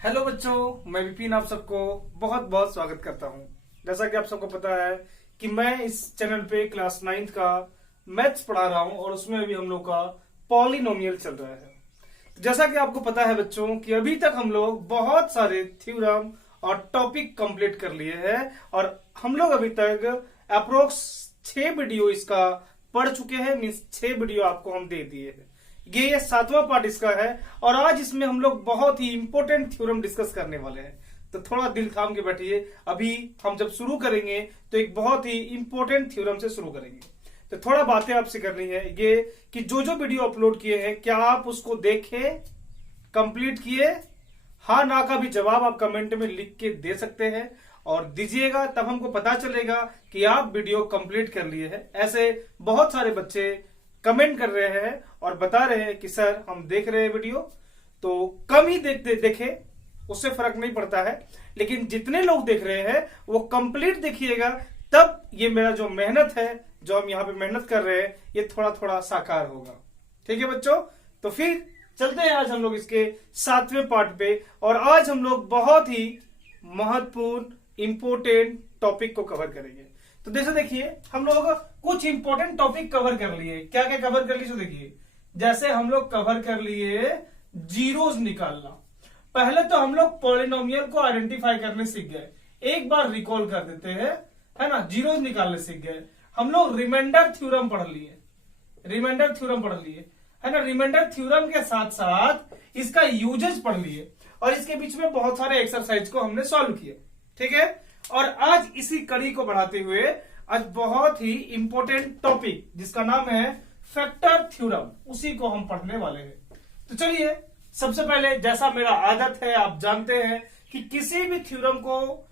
Hello बच्चों, मैं विपिन आप सबको बहुत बहुत स्वागत करता हूं। जैसा कि आप सबको पता है कि मैं इस चैनल पे क्लास 9th का मैथ्स पढ़ा रहा हूं और उसमें अभी हम लोग का पॉलिनोमियल चल रहा है। जैसा कि आपको पता है बच्चों कि अभी तक हम लोग बहुत सारे थ्योरम और टॉपिक कंप्लीट कर लिए हैं और हम लोग अभी तक अप्रोक्स 6 वीडियो इसका पढ़ चुके हैं। मीन्स 6 वीडियो आपको हम दे दिए हैं। ये 7वां पार्ट इसका है और आज इसमें हम लोग बहुत ही इंपॉर्टेंट थ्योरम डिस्कस करने वाले हैं। तो थोड़ा दिल थाम के बैठिए। अभी हम जब शुरू करेंगे तो एक बहुत ही इंपॉर्टेंट थ्योरम से शुरू करेंगे। तो थोड़ा बातें आपसे करनी है ये कि जो जो वीडियो अपलोड किए हैं क्या आप उसको देखे, कंप्लीट किए? हाँ ना का भी जवाब आप कमेंट में लिख के दे सकते हैं और दीजिएगा, तब हमको पता चलेगा कि आप वीडियो कंप्लीट कर लिए हैं। ऐसे बहुत सारे बच्चे कमेंट कर रहे हैं और बता रहे हैं कि सर हम देख रहे हैं वीडियो। तो कम ही देखे उससे फर्क नहीं पड़ता है, लेकिन जितने लोग देख रहे हैं वो कंप्लीट देखिएगा, तब ये मेरा जो मेहनत है, जो हम यहाँ पे मेहनत कर रहे हैं, ये थोड़ा थोड़ा साकार होगा। ठीक है बच्चों, तो फिर चलते हैं आज हम लोग इसके 7वें पार्ट पे। और आज हम लोग बहुत ही महत्वपूर्ण इंपोर्टेंट टॉपिक को कवर करेंगे। तो जैसे देखिए हम लोग कुछ इंपॉर्टेंट टॉपिक कवर कर लिए। क्या क्या कवर कर लिए तो देखिए, जैसे हम लोग कवर कर लिए जीरोस निकालना। पहले तो हम लोग पॉलिनोमियल को आइडेंटिफाई करने सीख गए। एक बार रिकॉल कर देते हैं, है ना। जीरोस निकालने सीख गए। हम लोग रिमाइंडर थ्योरम पढ़ लिए, रिमाइंडर थ्योरम पढ़ लिए, है ना। रिमाइंडर थ्योरम के साथ साथ इसका यूजेस पढ़ लिए और इसके बीच में बहुत सारे एक्सरसाइज को हमने सॉल्व किए। ठीक है, और आज इसी कड़ी को बढ़ाते हुए आज बहुत ही इंपॉर्टेंट टॉपिक जिसका नाम है फैक्टर थ्योरम, उसी को हम पढ़ने वाले हैं। तो चलिए, सबसे पहले जैसा मेरा आदत है, आप जानते हैं कि किसी भी थ्योरम को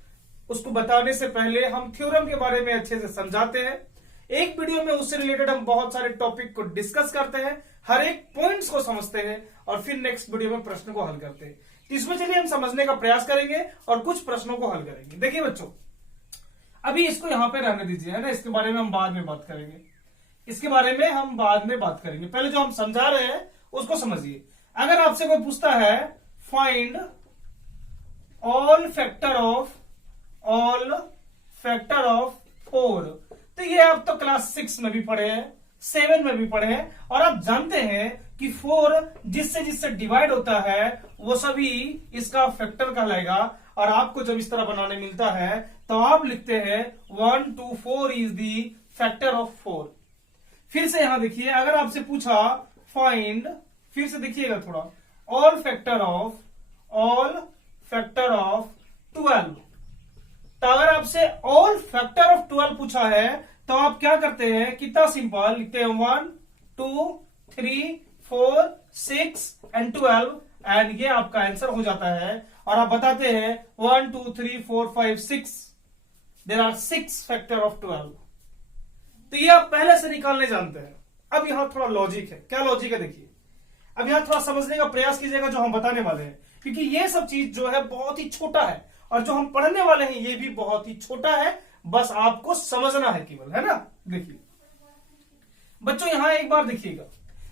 उसको बताने से पहले हम थ्योरम के बारे में अच्छे से समझाते हैं। एक वीडियो में उससे रिलेटेड हम बहुत सारे टॉपिक को डिस्कस करते हैं, हर एक पॉइंट्स को समझते हैं और फिर नेक्स्ट वीडियो में प्रश्न को हल करते हैं। इसमें चलिए हम समझने का प्रयास करेंगे और कुछ प्रश्नों को हल करेंगे। देखिए बच्चों, अभी इसको यहां पे रहने दीजिए, है ना। इसके बारे में हम बाद में बात करेंगे, इसके बारे में हम बाद में बात करेंगे। पहले जो हम समझा रहे हैं उसको समझिए। अगर आपसे कोई पूछता है फाइंड ऑल फैक्टर ऑफ 4, तो ये आप तो क्लास 6 में भी पढ़े हैं, 7 में भी पढ़े हैं और आप जानते हैं कि 4 जिससे जिससे डिवाइड होता है वो सभी इसका फैक्टर कहलाएगा। और आपको जब इस तरह बनाने मिलता है तो आप लिखते हैं 1 2 4 इज दी फैक्टर ऑफ 4। फिर से यहां देखिए, अगर आपसे पूछा फाइंड, फिर से देखिएगा थोड़ा, ऑल फैक्टर ऑफ 12, तो अगर आपसे ऑल फैक्टर ऑफ 12 पूछा है तो आप क्या करते हैं, कितना सिंपल लिखते हैं 1 2 3 4 6 एंड 12 एंड ये आपका आंसर हो जाता है। और आप बताते हैं 1 2 3 4 5 6, देयर आर 6 फैक्टर ऑफ 12। तो ये आप पहले से निकालने जानते हैं। अब यहां थोड़ा लॉजिक है। क्या लॉजिक है देखिए, अब यहां थोड़ा समझने का प्रयास कीजिएगा जो हम बताने वाले हैं, क्योंकि ये सब चीज जो है बहुत ही छोटा है और जो हम पढ़ने वाले हैं ये भी बहुत ही छोटा है। बस आपको समझना है केवल, है ना। देखिए बच्चों, यहां एक बार देखिएगा,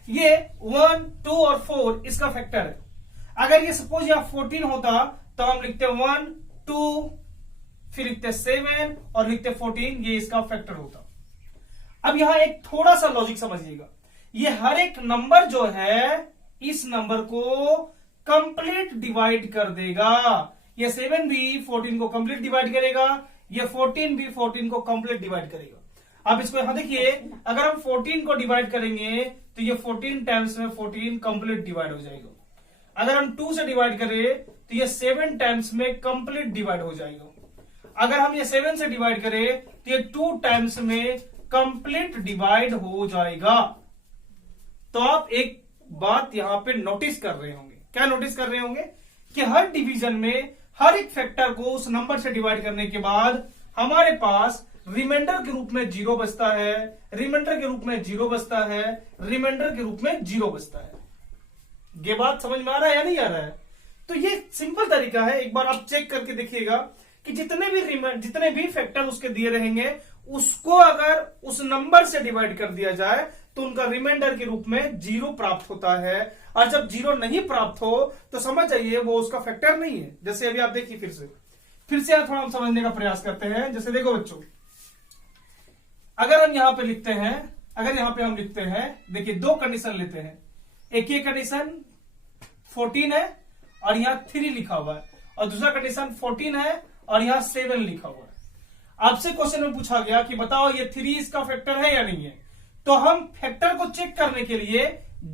ये 1 2 और 4 इसका फैक्टर है। अगर ये सपोज यहां 14 होता तो हम लिखते 1 2, फिर लिखते 7 और लिखते 14, ये इसका फैक्टर होता। अब यहां एक थोड़ा सा लॉजिक समझिएगा, ये हर एक नंबर जो है इस नंबर को कंप्लीट डिवाइड कर देगा। ये 7 भी 14 को कंप्लीट डिवाइड करेगा, ये 14 भी 14 को कंप्लीट डिवाइड करेगा। आप इसको यहां देखिए, अगर हम 14 को डिवाइड करेंगे तो ये 14 टाइम्स में 14 कंप्लीट डिवाइड हो जाएगा। अगर हम 2 से डिवाइड करें तो ये 7 टाइम्स में कंप्लीट डिवाइड हो जाएगा। अगर हम ये 7 से डिवाइड करें तो ये 2 टाइम्स में कंप्लीट डिवाइड हो जाएगा। तो आप एक बात यहां पे नोटिस कर रहे होंगे। क्या नोटिस कर रहे होंगे कि हर डिवीजन में हर एक फैक्टर को उस नंबर से डिवाइड करने के बाद हमारे पास रिमाइंडर के रूप में 0 बचता है, रिमाइंडर के रूप में 0 बचता है, रिमाइंडर के रूप में 0 बचता है। ये बात समझ में आ रहा है या नहीं आ रहा है? तो ये सिंपल तरीका है। एक बार आप चेक करके देखिएगा कि जितने भी फैक्टर उसके दिए रहेंगे उसको अगर उस नंबर से डिवाइड कर दिया जाए तो उनका रिमाइंडर के रूप में 0 प्राप्त होता है। और जब 0 नहीं प्राप्त हो तो समझ जाइए वो उसका फैक्टर नहीं है। जैसे अभी आप देखिए फिर से यार थोड़ा हम समझने का प्रयास करते हैं। जैसे देखो बच्चों, अगर हम यहां पे लिखते हैं, देखिए 2 कंडीशन लेते हैं। एक ये कंडीशन 14 है और यहां 3 लिखा हुआ है, और दूसरा कंडीशन 14 है और यहां 7 लिखा हुआ है। आपसे क्वेश्चन में पूछा गया कि बताओ ये 3 इसका फैक्टर है या नहीं है। तो हम फैक्टर को चेक करने के लिए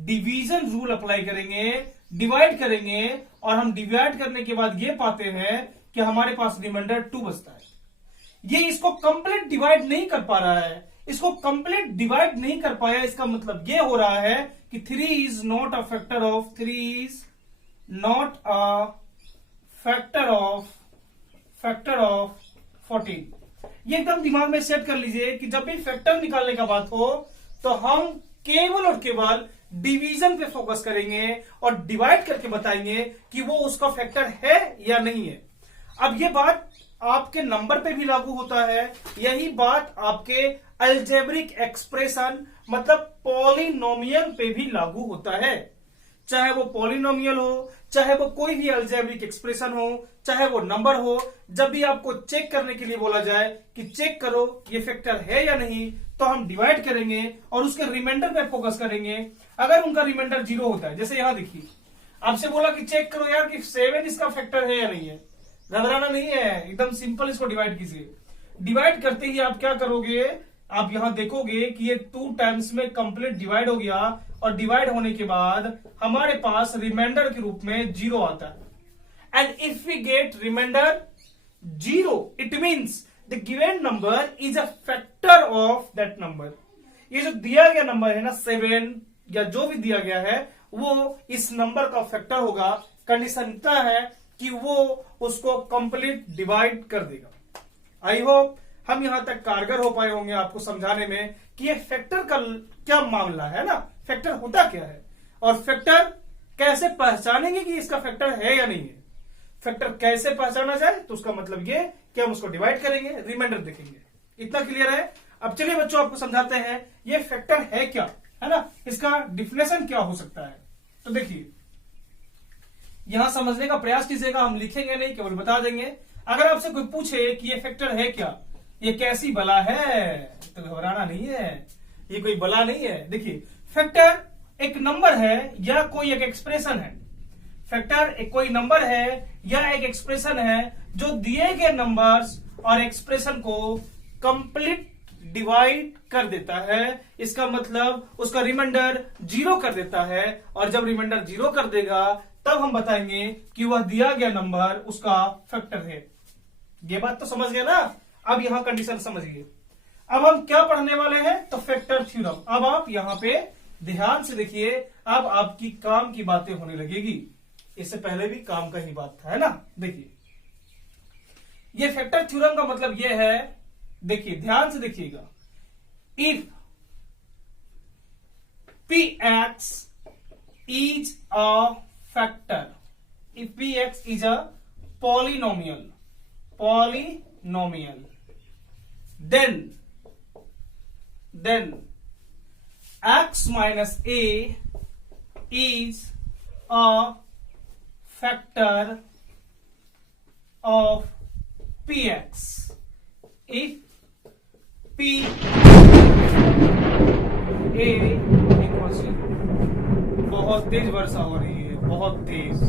डिवीजन रूल अप्लाई करेंगे, डिवाइड करेंगे, और हम डिवाइड करने के बाद ये पाते हैं कि हमारे पास रिमाइंडर 2 बचता है। ये इसको कंप्लीट डिवाइड नहीं कर पा रहा है, इसको कंप्लीट डिवाइड नहीं कर पाया। इसका मतलब ये हो रहा है कि 3 is not a factor of 14। ये एकदम दिमाग में सेट कर लीजिए कि जब भी फैक्टर निकालने का बात हो तो हम केवल और केवल डिवीजन पे फोकस करेंगे और डिवाइड करके बताएंगे कि वो उसका फैक्टर है या नहीं है। अब ये बात आपके नंबर पे भी लागू होता है, यही बात आपके अलजेब्रिक एक्सप्रेशन मतलब पॉलिनोमियल पे भी लागू होता है। चाहे वो पॉलिनोमियल हो, चाहे वो कोई भी अलजेब्रिक एक्सप्रेशन हो, चाहे वो नंबर हो, जब भी आपको चेक करने के लिए बोला जाए कि चेक करो ये फैक्टर है या नहीं, तो हम डिवाइड करेंगे और उसके रिमाइंडर पे फोकस करेंगे। अगर उनका रिमाइंडर 0 होता है, जैसे यहां देखिए आपसे बोला कि चेक करो यार कि 7 इसका फैक्टर है या नहीं है, घबराना नहीं है, एकदम सिंपल इसको डिवाइड कीजिए। डिवाइड करते ही आप क्या करोगे, आप यहां देखोगे कि ये 2 टाइम्स में कंप्लीट डिवाइड हो गया, और डिवाइड होने के बाद हमारे पास रिमाइंडर के रूप में 0 आता है। And if we get remainder 0, it means the given number is a factor of that number. ये जो दिया गया नंबर है ना 7 या जो भी दिया गया है वो इस नंबर का फैक्टर होगा। कंडीशन इतना है कि वो उसको कंप्लीट डिवाइड कर देगा। आई होप हम यहां तक कारगर हो पाए होंगे आपको समझाने में कि ये फैक्टर का क्या मामला है ना, फैक्टर होता क्या है और फैक्टर कैसे पहचानेंगे कि इसका फैक्टर है या नहीं है। फैक्टर कैसे पहचाना जाए तो उसका मतलब ये कि हम उसको डिवाइड करेंगे, रिमाइंडर देखेंगे। इतना क्लियर है। अब चलिए बच्चों आपको समझाते हैं ये फैक्टर है क्या, है ना, इसका डिफिनेशन क्या हो सकता है। तो देखिए यहां समझने का प्रयास कीजिएगा, हम लिखेंगे नहीं, केवल बता देंगे। अगर आपसे कोई पूछे कि ये फैक्टर है क्या, ये कैसी बला है, तो घबराना नहीं है, ये कोई बला नहीं है। देखिए फैक्टर एक नंबर है या कोई एक एक्सप्रेशन है। फैक्टर एक कोई नंबर है या एक एक्सप्रेशन है जो दिए गए नंबर्स और एक्सप्रेशन को कंप्लीट डिवाइड कर देता है। इसका मतलब उसका रिमाइंडर 0 कर देता है, और जब रिमाइंडर 0 कर देगा तब हम बताएंगे कि वह दिया गया नंबर उसका फैक्टर है। ये बात तो समझ गए ना। अब यहां कंडीशन समझिए। अब हम क्या पढ़ने वाले हैं, तो फैक्टर थ्योरम। अब आप यहां पे ध्यान से देखिए, अब आपकी काम की बातें होने लगेगी। इससे पहले भी काम का ही बात था, है ना। देखिए ये फैक्टर थ्योरम का मतलब ये है, देखिए ध्यान से देखिएगा, if px is a factor, if px is a polynomial, then x minus a is a factor of px. If p a equals to, बहुत तेज वर्षा हो रही है, बहुत तेज,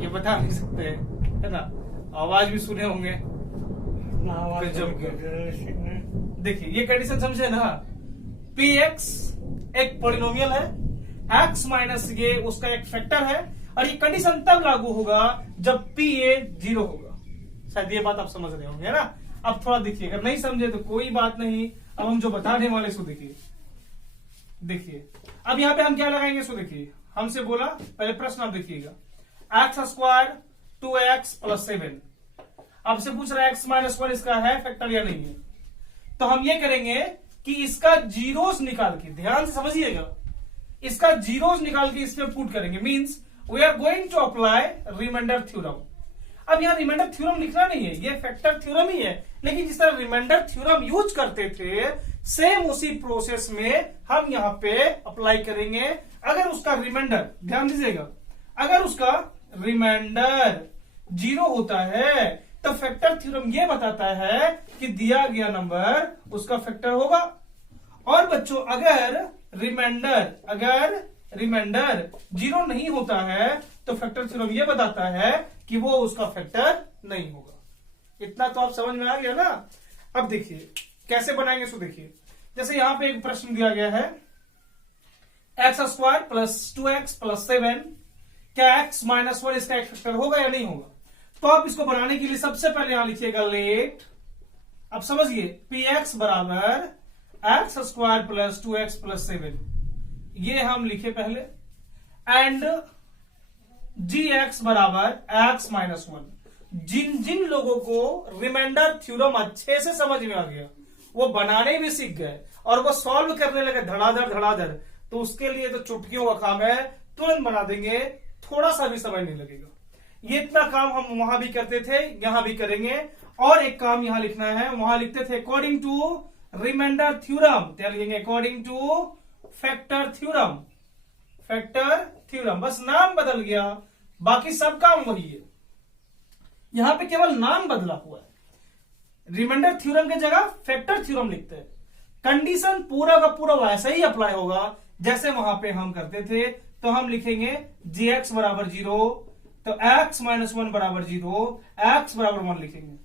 ये बता नहीं सकते, है ना। आवाज भी सुने होंगे। देखिए ये कंडीशन समझे ना, px एक पॉलिनोमियल है, x माइनस ये उसका एक फैक्टर है, और ये कंडीशन तब लागू होगा जब pa 0 होगा। शायद ये बात आप समझ रहे होंगे, है ना। अब थोड़ा देखिए, अगर नहीं समझे तो कोई बात नहीं, अब हम जो बताने वाले सो देखिए अब यहाँ पे हम क्या लगाएंगे, सो देखिए हमसे बोला, पहले प्रश्न आप देखिएगा, x² 2x + 7। आपसे पूछ रहा है x - 1 इसका है फैक्टर या नहीं है। तो हम ये करेंगे कि इसका जीरोस निकाल के, ध्यान से समझिएगा, इसका जीरोस निकाल के इसमें पुट करेंगे। Means we are going to apply remainder theorem. अब यहां रिमाइंडर थ्योरम लिखना नहीं है, ये फैक्टर थ्योरम ही है, लेकिन जिस तरह रिमाइंडर थ्योरम यूज करते थे सेम उसी प्रोसेस में हम यहाँ पे अप्लाई करेंगे। अगर उसका रिमाइंडर, ध्यान दीजिएगा, अगर उसका रिमाइंडर 0 होता है तो फैक्टर थ्योरम ये बताता है कि दिया गया नंबर उसका फैक्टर होगा। और बच्चों अगर रिमाइंडर 0 नहीं होता है तो फैक्टर थ्योरम ये बताता है कि वो उसका फैक्टर नहीं होगा। इतना तो आप समझ में आ गया ना। अब देखिए कैसे बनाएंगे इसको। देखिए जैसे यहां पे एक प्रश्न दिया गया है x² प्लस 2x प्लस 7, क्या x माइनस 1 इसका एक फैक्टर होगा या नहीं होगा? तो आप इसको बनाने के लिए सबसे पहले यहां लिखिएगा लेट, अब समझिए px बराबर x² प्लस 2x प्लस 7, ये हम लिखे पहले, एंड gx बराबर x माइनस 1। जिन जिन लोगों को रिमाइंडर थ्योरम अच्छे से समझ में आ गया वो बनाने भी सीख गए और वो सॉल्व करने लगे धड़ाधड़, तो उसके लिए तो चुटकियों का काम है, तुरंत बना देंगे, थोड़ा सा भी समय नहीं लगेगा। ये इतना काम हम वहां भी करते थे, यहां भी करेंगे। और एक काम यहां लिखना है, वहां लिखते थे अकॉर्डिंग टू रिमाइंडर थ्योरम, क्या लिखेंगे? अकॉर्डिंग टू फैक्टर थ्योरम, बस नाम बदल गया, बाकी सब काम वही है, यहां पे केवल नाम बदला हुआ है। रिमाइंडर थ्योरम की जगह फैक्टर थ्योरम लिखते हैं, कंडीशन पूरा का पूरा वैसा ही अप्लाई होगा जैसे वहां पे हम करते थे। तो हम लिखेंगे gx बराबर 0, तो x माइनस 1 बराबर 0, x बराबर 1 लिखेंगे।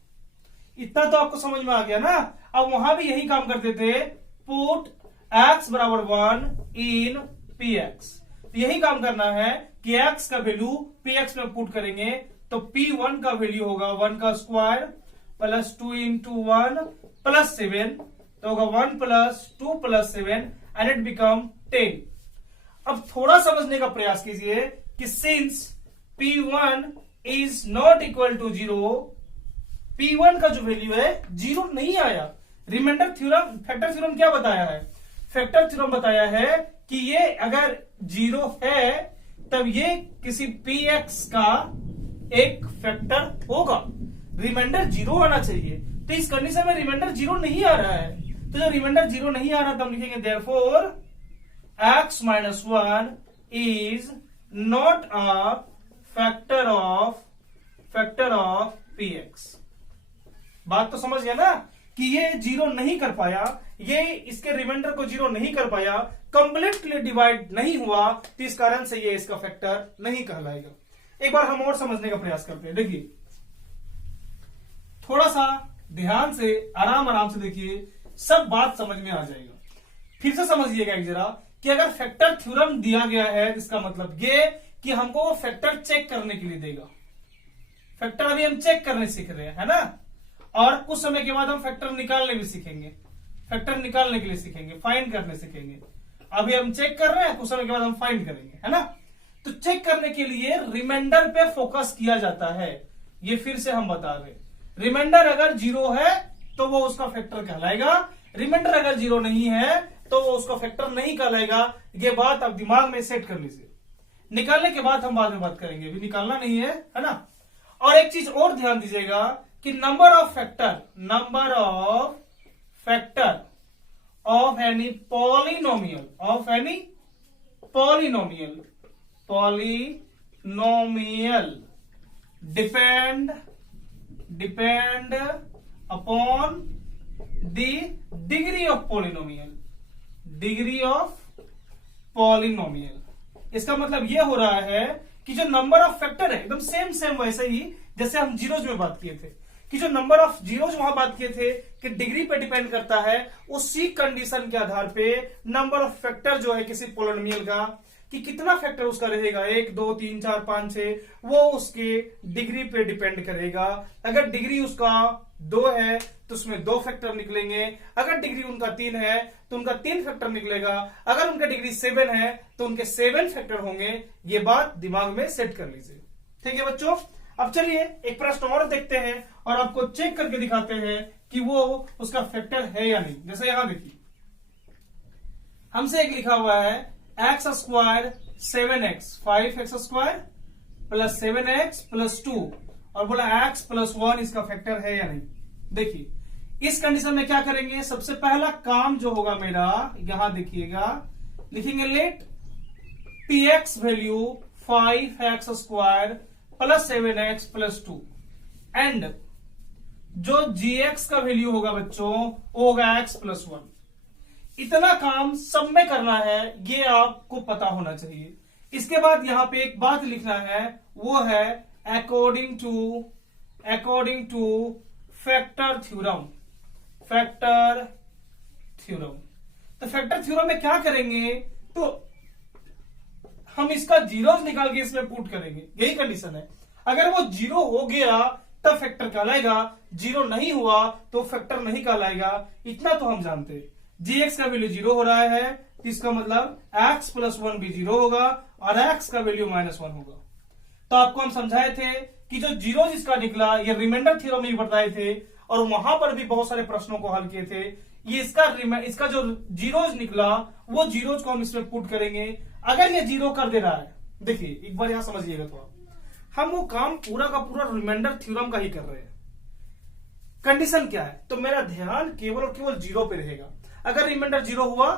इतना तो आपको समझ में आ गया ना। अब वहां भी यही काम करते थे, पुट x बराबर 1 इन px, तो यही काम करना है कि x का वैल्यू px में पुट करेंगे, तो p1 का वैल्यू होगा 1 का स्क्वायर प्लस 2 इंटू 1 प्लस 7, तो होगा 1 plus 2 plus 7 and it become 10। अब थोड़ा समझने का प्रयास कीजिए कि since p1 is not equal to 0, p1 का जो वैल्यू है 0 नहीं आया। रिमाइंडर थ्योरम, फैक्टर थ्योरम क्या बताया है? फैक्टर थ्योरम बताया है कि ये अगर 0 है तब ये किसी px का एक फैक्टर होगा, रिमाइंडर 0 आना चाहिए। तो इस कंडीशन में रिमाइंडर 0 नहीं आ रहा है, तो जब रिमाइंडर 0 नहीं आ रहा तो हम लिखेंगे therefore x minus 1 is not a factor of px। बात तो समझ गया ना कि ये 0 नहीं कर पाया, ये इसके रिमाइंडर को 0 नहीं कर पाया, कंप्लीटली डिवाइड नहीं हुआ, तो इस कारण से ये इसका फैक्टर नहीं कहलाएगा। एक बार हम और समझने का प्रयास करते हैं। देखिए थोड़ा सा ध्यान से आराम से देखिए, सब बात समझ में आ जाएगा। फिर से समझिएगा एक जरा कि अगर फैक्टर थ्योरम दिया गया है इसका मतलब ये कि हमको वो फैक्टर चेक करने के लिए देगा। फैक्टर अभी हम चेक करने सीख रहे हैं, है ना, और कुछ समय के बाद हम फैक्टर निकालने भी सीखेंगे, फैक्टर निकालने के लिए सीखेंगे, फाइंड करने सीखेंगे। अभी हम चेक कर रहे हैं, कुछ समय के बाद हम फाइंड करेंगे, है ना। तो चेक करने के लिए रिमाइंडर पे फोकस किया जाता है, ये फिर से हम बता रहे हैं। रिमाइंडर अगर 0 है तो वो उसका फैक्टर कहलाएगा, रिमाइंडर अगर 0 नहीं है तो वो उसका फैक्टर नहीं कहलाएगा। ये बात आप दिमाग में सेट कर लीजिए। निकालने के बाद हम बाद में बात करेंगे, अभी निकालना नहीं है ना। और एक चीज और ध्यान दीजिएगा कि number of factor of any polynomial depend upon the degree of polynomial. इसका मतलब यह हो रहा है कि जो नंबर ऑफ फैक्टर है एकदम सेम वैसे ही जैसे हम जीरोज में बात किए थे कि जो नंबर ऑफ जीरोज वहां बात किए थे कि डिग्री पे डिपेंड करता है, उसी कंडीशन के आधार पे नंबर ऑफ फैक्टर जो है किसी पॉलिनोमियल का कि कितना फैक्टर उसका रहेगा 1 2 3 4 5 6, वो उसके डिग्री पे डिपेंड करेगा। अगर डिग्री उसका 2 है तो उसमें 2 फैक्टर निकलेंगे, अगर डिग्री उनका 3 है तो उनका 3 फैक्टर निकलेगा, अगर उनका डिग्री 7 है तो उनके 7 फैक्टर होंगे। ये बात दिमाग में सेट कर लीजिए, ठीक है बच्चों। अब चलिए एक प्रश्न और देखते हैं और आपको चेक करके दिखाते हैं कि वो उसका फैक्टर है या नहीं। जैसे यहां देखिए हमसे एक लिखा हुआ है x square 7x 5x square plus 7x plus 2 और बोला x प्लस 1 इसका फैक्टर है या नहीं। देखिए इस कंडीशन में क्या करेंगे, सबसे पहला काम जो होगा मेरा, यहां देखिएगा, लिखेंगे let P X value 5x square plus 7x plus 2 and जो gx का वैल्यू होगा बच्चों वो होगा x प्लस 1। इतना काम सब में करना है, ये आपको पता होना चाहिए। इसके बाद यहां पे एक बात लिखना है, वो है according two factor theorem. Factor theorem, तो फैक्टर थ्योरम में क्या करेंगे, तो हम इसका जीरोस निकाल के इसमें पुट करेंगे, यही कंडीशन है। अगर वो जीरो हो गया तब फैक्टर कहलाएगा, जीरो नहीं हुआ तो फैक्टर नहीं कहलाएगा। इतना तो हम जानते हैं। जीएक्स का वैल्यू जीरो हो रहा है तो इसका मतलब एक्स प्लस 1 भी जीरो होगा और एक्स का वैल्यू -1 होगा। तो आपको हम समझाए थे कि जो जीरो जिसका निकला, ये रिमाइंडर थ्योरम में भी बताए थे और वहां पर भी बहुत सारे प्रश्नों को हल किए थे। ये इसका जो जीरोज निकला वो जीरोज को हम इसमें पुट करेंगे। अगर ये जीरो कर दे रहा है, देखिए एक बार यहां समझिएगा थोड़ा, हम वो काम पूरा का पूरा रिमाइंडर थ्योरम का ही कर रहे हैं। कंडीशन क्या है, तो मेरा ध्यान केवल और केवल जीरो पे रहेगा। अगर रिमाइंडर जीरो हुआ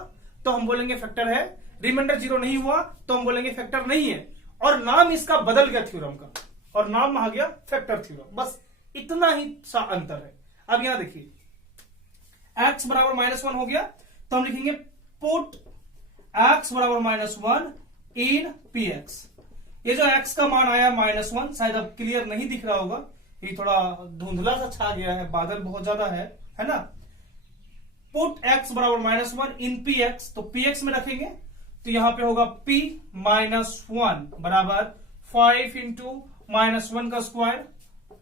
तो हम बोलेंगे फैक्टर है, रिमाइंडर जीरो नहीं हुआ तो हम बोलेंगे फैक्टर नहीं है। और नाम इसका बदल गया थ्योरम का, और नाम आ गया फैक्टर थ्योरम। बस इतना ही सा अंतर है। अब यहां देखिए x बराबर -1 हो गया, तो हम लिखेंगे पुट x बराबर -1 इन px। ये जो x का मान आया -1, शायद अब क्लियर नहीं दिख रहा होगा, ये थोड़ा धुंधला सा छा गया है, बादल बहुत ज्यादा है ना। पुट x बराबर -1 इन px, तो px में रखेंगे तो यहां पे होगा p -1 बराबर 5 इंटू -1 का स्क्वायर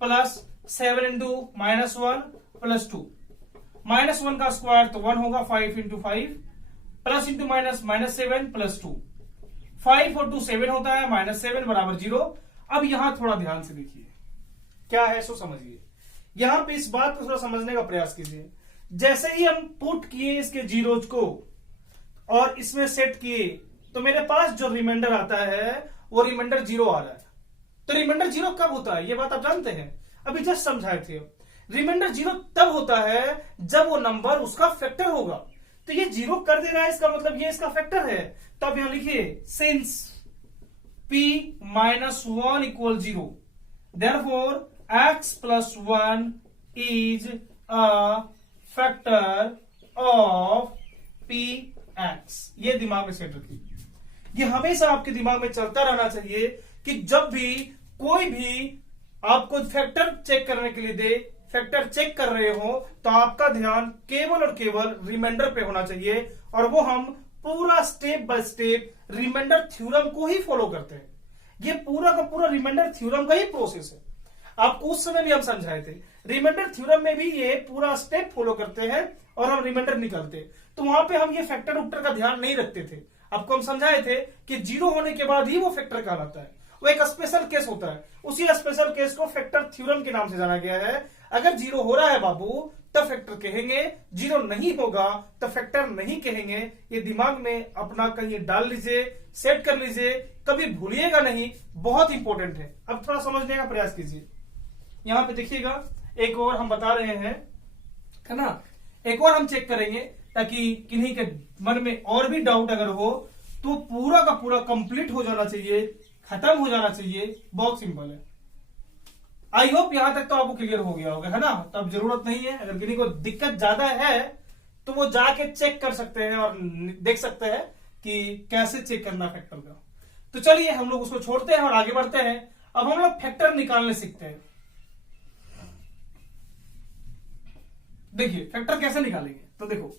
प्लस 7 इंटू -1 प्लस 2। -1 का स्क्वायर तो 1 होगा, 5 इंटू 5 प्लस इंटू -7 प्लस 2। 5 और 2 7 होता है, -7 बराबर 0। अब यहां थोड़ा ध्यान से देखिए क्या है, सो समझिए। यहां पे इस बात को थोड़ा समझने का प्रयास कीजिए। जैसे ही हम पुट किए इसके जीरोज को और इसमें सेट किए, तो मेरे पास जो रिमाइंडर आता है वो रिमाइंडर 0 आ रहा है। तो रिमाइंडर 0 कब होता है, ये बात आप जानते हैं, अभी जस्ट समझाए थे। रिमाइंडर 0 तब होता है जब वो नंबर उसका फैक्टर होगा। तो ये 0 कर दे रहा है, इसका मतलब ये इसका फैक्टर है। तो अब यहां लिखिए since p -1 equal 0, therefore x plus 1 is a factor of px। ये दिमाग में सेट रखिए, ये हमेशा आपके दिमाग में चलता रहना चाहिए कि जब भी कोई भी आपको फैक्टर चेक करने के लिए दे, फैक्टर चेक कर रहे हो, तो आपका ध्यान केवल और केवल रिमाइंडर पे होना चाहिए। और वो हम पूरा step by step remainder theorem को ही फॉलो करते हैं। ये पूरा का पूरा रिमाइंडर थ्योरम का ही प्रोसेस है। आपको उस समय भी हम समझाए थे, रिमाइंडर थ्योरम में भी ये पूरा स्टेप फॉलो करते हैं और हम रिमाइंडर निकालते हैं। तो वहां पे हम ये फैक्टर उक्टर का ध्यान नहीं रखते थे। आपको हम समझाए थे कि 0 होने के बाद ही वो फैक्टर कहलाता है, वो एक स्पेशल केस होता है। उसी स्पेशल केस को फैक्टर थ्योरम के नाम से जाना गया है। अगर 0 हो रहा है बाबू तब फैक्टर कहेंगे, 0 नहीं होगा तो फैक्टर नहीं कहेंगे। ये दिमाग में अपना कहीं डाल लीजिए, सेट कर लीजिए, कभी भूलिएगा नहीं, बहुत इंपॉर्टेंट है। अब थोड़ा समझने का प्रयास कीजिए। यहां पे देखिएगा, एक और हम बता रहे हैं, है ना, एक और हम चेक करेंगे ताकि किन्हीं के मन में और भी डाउट अगर हो तो पूरा का पूरा कंप्लीट हो जाना चाहिए, खत्म हो जाना चाहिए। बहुत सिंपल है। आई होप यहां तक तो आपको क्लियर हो गया होगा, है ना। तो अब जरूरत नहीं है, अगर किसी को दिक्कत ज्यादा है तो वो जाके चेक कर सकते हैं और देख सकते हैं कि कैसे चेक करना फैक्टर का। तो चलिए हम लोग उसको छोड़ते हैं और आगे बढ़ते हैं। अब हम लोग फैक्टर निकालने सीखते हैं। देखिए फैक्टर कैसे निकालेंगे, तो देखो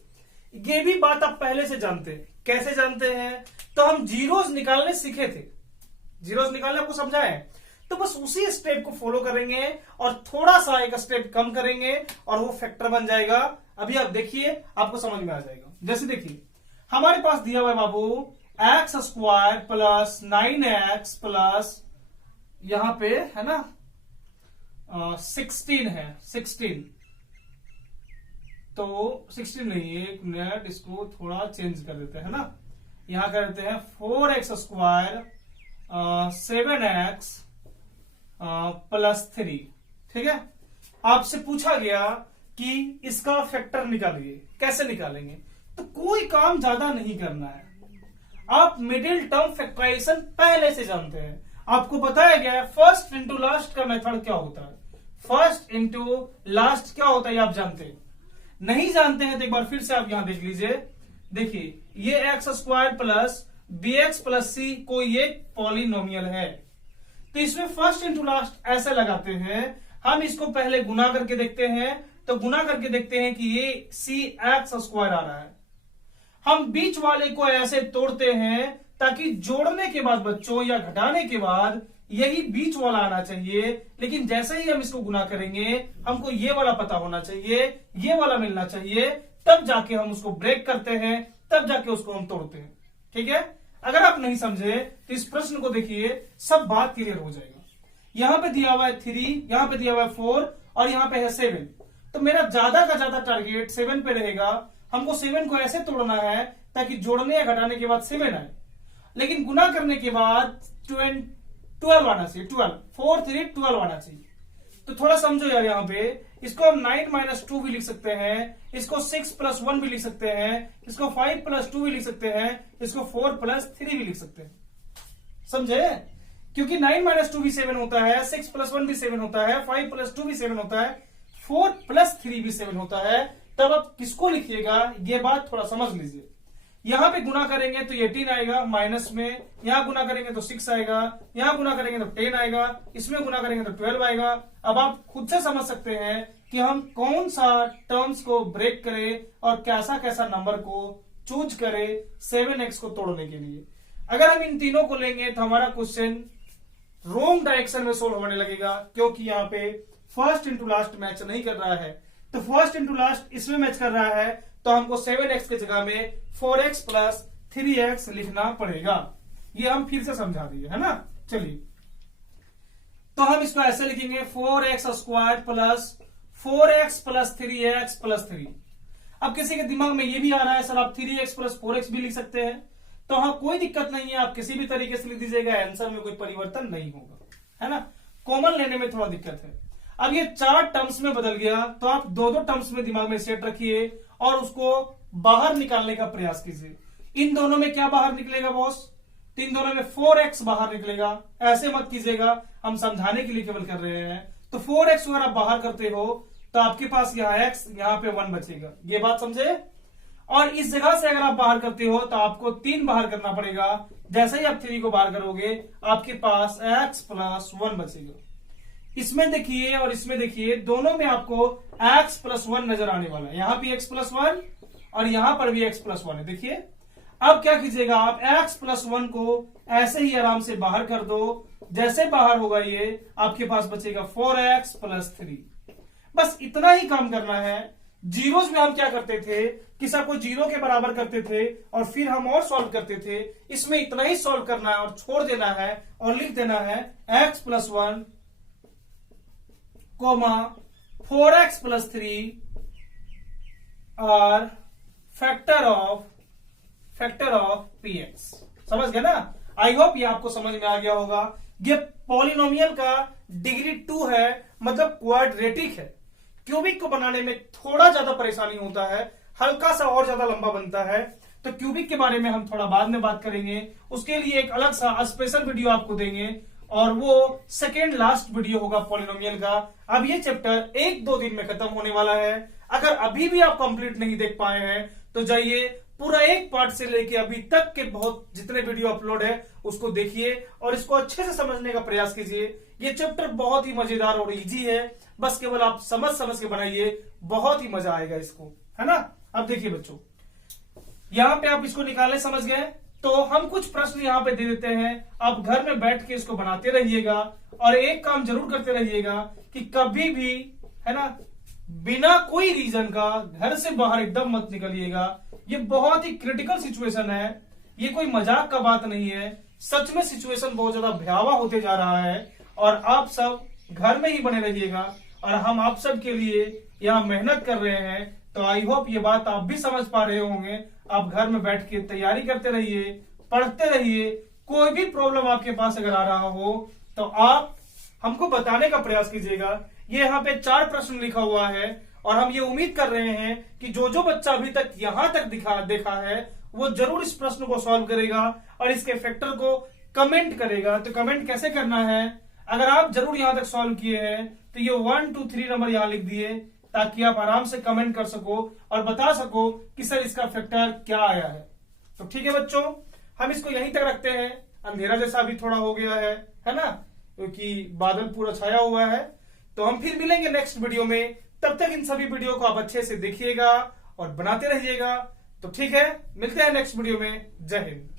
ये भी बात आप पहले से जानते हैं। कैसे जानते हैं, तो हम जीरोस निकालने सीखे थे, जीरोस निकालने आपको समझाए, तो बस उसी स्टेप को फॉलो करेंगे और थोड़ा सा एक स्टेप कम करेंगे और वो फैक्टर बन जाएगा। अभी आप देखिए, आपको समझ में आ जाएगा। जैसे देखिए हमारे पास दिया हुआ है बाबू X square plus 9x plus यहां पे है ना 16 है, 16। तो 16 नहीं, एक मिनट इसको थोड़ा चेंज कर देते हैं ना। यहां कर देते हैं 4x स्क्वायर 7x प्लस 3। ठीक है, आपसे पूछा गया कि इसका फैक्टर निकालिए। कैसे निकालेंगे? तो कोई काम ज्यादा नहीं करना है, आप मिडिल टर्म फैक्टराइजेशन पहले से जानते हैं, आपको बताया गया है फर्स्ट इंटू लास्ट का मेथड क्या होता है, फर्स्ट इंटू लास्ट क्या होता है आप जानते हैं। नहीं जानते हैं तो एक बार फिर से आप यहां देख लीजिए। देखिए ये X square plus B X plus C कोई एक पॉलिनोमियल है, तो इसमें फर्स्ट इंटू लास्ट ऐसे लगाते हैं। हम इसको पहले गुना करके देखते हैं, तो गुना करके देखते हैं कि ये सी एक्स स्क्वायर आ रहा है। हम बीच वाले को ऐसे तोड़ते हैं ताकि जोड़ने के बाद बच्चों या घटाने के बाद यही बीच वाला आना चाहिए, लेकिन जैसे ही हम इसको गुना करेंगे हमको ये वाला पता होना चाहिए, ये वाला मिलना चाहिए, तब जाके हम उसको ब्रेक करते हैं, तब जाके उसको हम तोड़ते हैं। ठीक है, अगर आप नहीं समझे तो इस प्रश्न को देखिए, सब बात क्लियर हो जाएगा। यहां पे दिया हुआ है 3, यहां पे दिया हुआ है 4 और यहां पे है 7, तो मेरा ज्यादा का ज्यादा टारगेट 7 पे रहेगा। हमको 7 को ऐसे तोड़ना है ताकि जोड़ने या घटाने के बाद 7 आए, लेकिन गुना करने के बाद 12 आना चाहिए, 12 4 3 12 आना चाहिए। तो थोड़ा समझो यार, यहां पे इसको हम 9 माइनस 2 भी लिख सकते हैं, इसको 6 प्लस 1 भी लिख सकते हैं, इसको 5 प्लस 2 भी लिख सकते हैं, इसको 4 प्लस 3 भी लिख सकते हैं। समझे? क्योंकि 9 माइनस 2 भी 7 होता है, 6 प्लस 1 भी 7 होता है, 5 प्लस 2 भी 7 होता है, 4 प्लस 3 भी 7 होता है। तब आप किसको लिखिएगा ये बात थोड़ा समझ लीजिए। यहां पे गुना करेंगे तो 18 आएगा माइनस में, यहां गुना करेंगे तो 6 आएगा, यहां गुना करेंगे तो 10 आएगा, इसमें गुना करेंगे तो 12 आएगा। अब आप खुद से समझ सकते हैं कि हम कौन सा टर्म्स को ब्रेक करें और कैसा कैसा नंबर को चूज करें 7x को तोड़ने के लिए। अगर हम इन तीनों को लेंगे तो हमारा क्वेश्चन रॉन्ग डायरेक्शन में सोल्व होने लगेगा, क्योंकि यहाँ पे फर्स्ट इंटू लास्ट मैच नहीं कर रहा है। तो फर्स्ट इंटू लास्ट इसमें मैच कर रहा है, तो हमको 7x की जगह में 4x प्लस 3x लिखना पड़ेगा। ये हम फिर से समझा दिए, है ना। चलिए, तो हम इसको ऐसे लिखेंगे 4x square plus 4x plus 3x plus 3। अब किसी के दिमाग में ये भी आ रहा है सर आप 3x प्लस 4x भी लिख सकते हैं, तो हाँ कोई दिक्कत नहीं है, आप किसी भी तरीके से लिख दीजिएगा, आंसर में कोई परिवर्तन नहीं होगा, है ना। कॉमन लेने में थोड़ा दिक्कत है। अब ये 4 टर्म्स में बदल गया, तो आप 2-2 टर्म्स में दिमाग में सेट रखिए और उसको बाहर निकालने का प्रयास कीजिए। इन दोनों में क्या बाहर निकलेगा बॉस? तो इन दोनों में 4x बाहर निकलेगा। ऐसे मत कीजिएगा, हम समझाने के लिए केवल कर रहे हैं। तो 4x अगर आप बाहर करते हो तो आपके पास यहाँ x, यहाँ पे 1 बचेगा, ये बात समझे। और इस जगह से अगर आप बाहर करते हो तो आपको 3 बाहर करना पड़ेगा। जैसे ही आप 3 को बाहर करोगे आपके पास x प्लस 1 बचेगा। इसमें देखिए और इसमें देखिए, दोनों में आपको x प्लस 1 नजर आने वाला है। यहां भी x प्लस 1 और यहां पर भी x प्लस 1 है। देखिए अब क्या कीजिएगा, आप x प्लस 1 को ऐसे ही आराम से बाहर कर दो। जैसे बाहर होगा ये आपके पास बचेगा 4x प्लस 3। बस इतना ही काम करना है। जीरोस में हम क्या करते थे कि सबको 0 के बराबर करते थे और फिर हम और सॉल्व करते थे। इसमें इतना ही सॉल्व करना है और छोड़ देना है और लिख देना है x plus 1 coma 4x plus 3 और फैक्टर ऑफ px। समझ गए ना। आई होप ये आपको समझ में आ गया होगा। ये पॉलिनोमियल का डिग्री 2 है, मतलब क्वाड्रेटिक है। क्यूबिक को बनाने में थोड़ा ज्यादा परेशानी होता है, हल्का सा और ज्यादा लंबा बनता है। तो क्यूबिक के बारे में हम थोड़ा बाद में बात करेंगे, उसके लिए एक अलग सा स्पेशल वीडियो आपको देंगे और वो सेकेंड लास्ट वीडियो होगा पॉलिनोमियल का। अब ये चैप्टर 1-2 दिन में खत्म होने वाला है। अगर अभी भी आप कंप्लीट नहीं देख पाए हैं तो जाइए पूरा एक पार्ट से लेके अभी तक के बहुत जितने वीडियो अपलोड है उसको देखिए और इसको अच्छे से समझने का प्रयास कीजिए। ये चैप्टर बहुत ही मजेदार और इजी है, बस केवल आप समझ के बनाइए, बहुत ही मजा आएगा इसको, है ना। अब देखिए बच्चों, यहाँ पे आप इसको निकालने समझ गए, तो हम कुछ प्रश्न यहाँ पे दे देते हैं। आप घर में बैठ के इसको बनाते रहिएगा और एक काम जरूर करते रहिएगा कि कभी भी, है ना, बिना कोई रीजन का घर से बाहर एकदम मत निकलिएगा। ये बहुत ही क्रिटिकल सिचुएशन है, ये कोई मजाक का बात नहीं है। सच में सिचुएशन बहुत ज्यादा भयावह होते जा रहा है और आप सब घर में ही बने रहिएगा और हम आप सब के लिए यहाँ मेहनत कर रहे हैं। तो आई होप ये बात आप भी समझ पा रहे होंगे। आप घर में बैठ के तैयारी करते रहिए, पढ़ते रहिए। कोई भी प्रॉब्लम आपके पास अगर आ रहा हो तो आप हमको बताने का प्रयास कीजिएगा। ये यहाँ पे 4 प्रश्न लिखा हुआ है और हम ये उम्मीद कर रहे हैं कि जो जो बच्चा अभी तक यहां तक देखा है वो जरूर इस प्रश्न को सॉल्व करेगा और इसके फैक्टर को कमेंट करेगा। तो कमेंट कैसे करना है, अगर आप जरूर यहां तक सॉल्व किए हैं तो ये 1 2 3 नंबर यहां लिख दिए, ताकि आप आराम से कमेंट कर सको और बता सको कि सर इसका फैक्टर क्या आया है। तो ठीक है बच्चों, हम इसको यहीं तक रखते हैं। अंधेरा जैसा अभी थोड़ा हो गया है ना, क्योंकि बादल पूरा छाया हुआ है। तो हम फिर मिलेंगे नेक्स्ट वीडियो में। तब तक इन सभी वीडियो को आप अच्छे से देखिएगा और बनाते रहिएगा। तो ठीक है, मिलते हैं नेक्स्ट वीडियो में। जय हिंद।